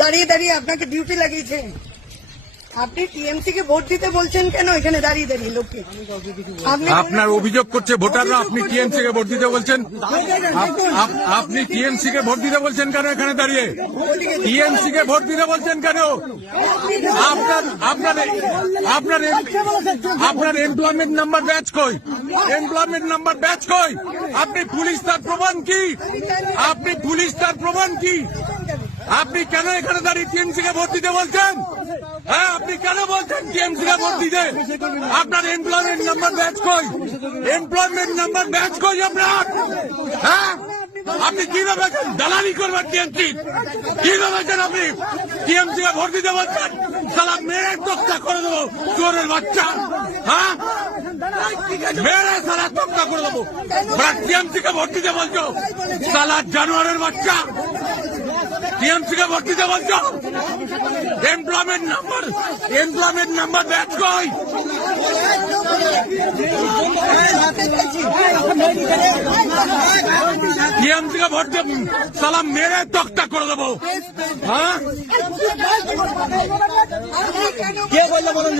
দাঁড়িয়ে দাঁড়িয়ে আপনাকে ডিউটি লাগিয়েছে। আপনি টিএমসি কে ভোট দিতে বলছেন কেন এখানে দাঁড়িয়ে দাঁড়িয়ে লোককে? আপনার অভিযোগ করছে ভোটাররা আপনি টিএমসি কে ভোট দিতে বলছেন। আপনি টিএমসি কে ভোট দিতে বলছেন কেন এখানে দাঁড়িয়ে? টিএমসি কে ভোট দিতে বলছেন কেন? আপনার এমপ্লয়মেন্ট নাম্বার ব্যাচ কই? এমপ্লয়মেন্ট নাম্বার ব্যাচ কই? আপনি পুলিশ, তার প্রমাণ কি? আপনি পুলিশ, তার প্রমাণ কি? আপনি কেন এখানে দাঁড়িয়ে টিএমসি কে ভোট দিতে বলছেন? হ্যাঁ, আপনি কেন বলছেন টিএমসি কে ভোট দিতে? আপনার এমপ্লয়মেন্ট নাম্বার ব্যাচ কই? এমপ্লয়মেন্ট নাম্বার ব্যাচ কই আপনার? হ্যাঁ, আপনি কি ভেবেছেন দালালি করবেন টিএমসি? কি ভেবেছেন আপনি টিএমসি কে ভোট দিতে বলছেন? সালা মেরে তক্তা করে দেবো চোরের বাচ্চা। হ্যাঁ, মেরে সালা তক্তা করে দেবো। টিএমসি কে ভোট দিতে বলছো সালা জানোয়ারের বাচ্চা। টিএমসি কে ভোট দিতে বলছো? এমপ্লয়মেন্ট নাম্বার ব্যাচ কই? টিএমসি কে ভোট দিয়ে সালা মেরে তক্তা করে দেবো। হ্যাঁ, কে বললো বলুন?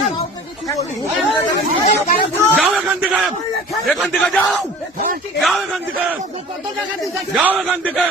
যাও এখান থেকে, এখান থেকে যাও, যাও এখান থেকে, যাও এখান থেকে।